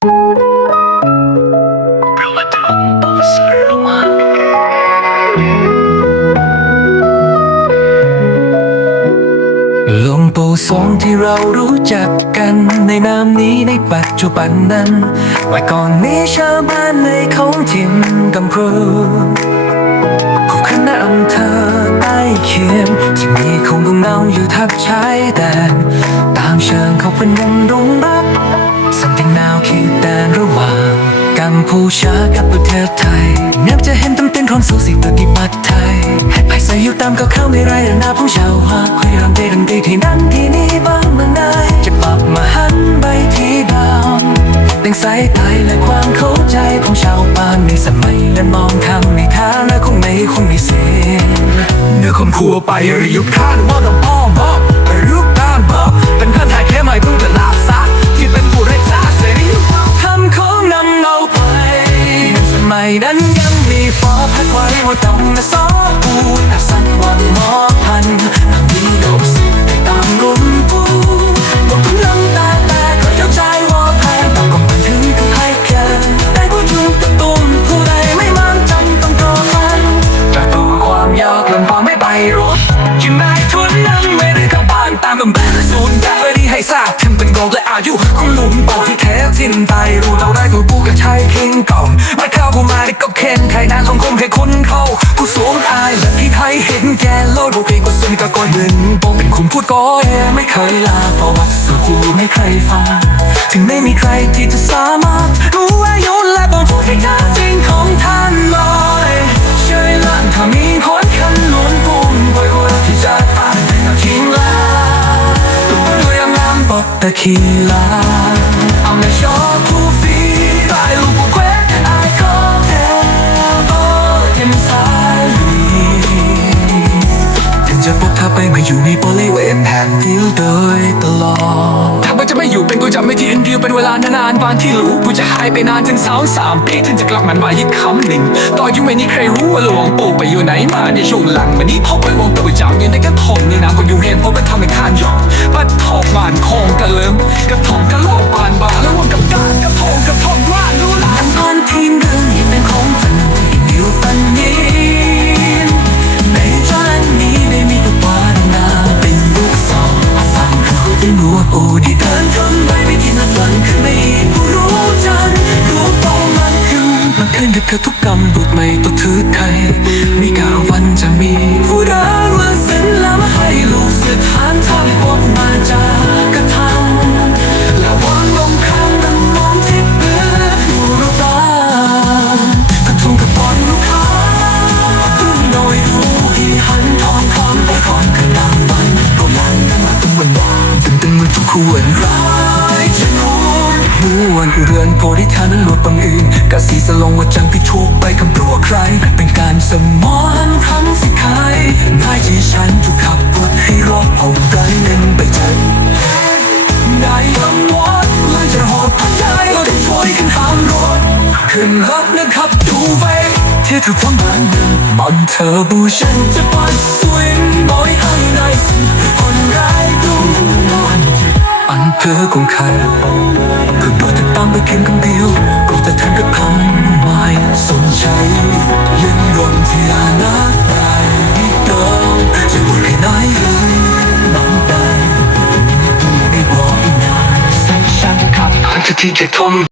หลวงปู่สงที่เรารู้จักกันในนามนี้ในปัจจุบันนั้นเมื่อก่อนนี้ชาวบ้านในของถิ่นกำพรูผู้คณะอำเภอใต้เคียนที่มีคงเงาอยู่ทับชายแดนตามเชิงเขาเป็นมุมรุงรักสันติ กัมพูชากับประเทศไทยนับจะเห็นตำเต้นของสูสิปฏิบัติไทยให้ใส่อยู่ตามก็เข้าไม่ไรหน้าผู้ชาวฮาคุยรำได้ดังดีที่นั่นที่นี่บ้างเมือนายจะปรับมาหันใบที่ดาวดังสายตายและความเข้าใจของชาวบ้านในสมัยนั้นมองคำในทางและคงไม่คงไม่เสียเนื้อคมพัวไปหรือยุคข้านมอดพ่อบอกหรือยุคด้านบอกเป็นข้าถ่ายแค่ไม่เพิ่งจะลา รถจึงได้ทวนนั่งไม่ได้กับบ้านตามกำแพงศูนย์แต่เพื่อที่ให้ทราบถึงเป็นโกลและอายุของหลุมเป่าที่แท้ทิ้นไปรู้เราได้ตัวกูกับชายคิงกองมาเข้ากูมาได้ก็เค้นใครนานของคงให้คุณเข้ากูสูงอายและพี่ใครเห็นแกโลดบุกเพลงก็ซึ่งก็ก้อยเดินปงเป็นคุณพูดก็แอไม่เคยลาประวัติสู่กูไม่เคยฟังถึงไม่มีใครที่จะสามารถ กผู้แควไอ้ก็แท้โอ้ยังสายถึงจะพบเธอไปมาอยู่ในบริเวณแห่งเดียวโดยตลอดถ้ามันจะไม่อยู่เป็นกูจะไม่ที่อินเดียเป็นเวลานานๆวันที่รู้กูจะหายไปนานถึงสองสามปีถึงจะกลับมันมาอีกคำหนึ่งตอนอยู่ไม่มีใครรู้ว่าหลวงปู่ไปอยู่ไหนมาในช่วงหลังมันนี้พบเป็นวงตัว กับเธอทุกกรรมบุตรไม่ต้องถือใครมีกาวันจะมีผู้รักมาสิ้นแล้วมาให้ลูกสืบทานทำบทมาจากกระทำและวันลงคำกันมองที่เปื้อนผู้รู้ตากระทุ่งกับบอลลูกค้าโดยรู้ที่หันทองทองไปก่อนกระดังบันก็มันนั่งมาตึงวันวานตึงตึงมันทุกควรร้า เรือนโพธิทานั้นหลุดบังอื่นกะสีสลงว่าจังพิทูไปคำตัวใคร เป็นการสมอนครั้งสิใครง่ายที่ฉันถูกขับรถให้รอบเอากันเล่นไปจันได้ยังวัดเลยจะหอบพันใจเราได้ช่วยกันหามรถ ขึ้นรถนะครับดูไว้ที่ถูกพ้นมันมันเธอบูฉันจะปัดสวิงบอยให้ได้สิคนร้ายดูอันเพื่อของใครคือโด ตามไปเคียงกันเดียวก็แต่ทันกับคำไม่สนใจเล่นรนที่อานักไปเดิมจะพูดแค่ไหนเลยน้องไปไม่บอกอีกนานฉันขับผ่านที่จะทน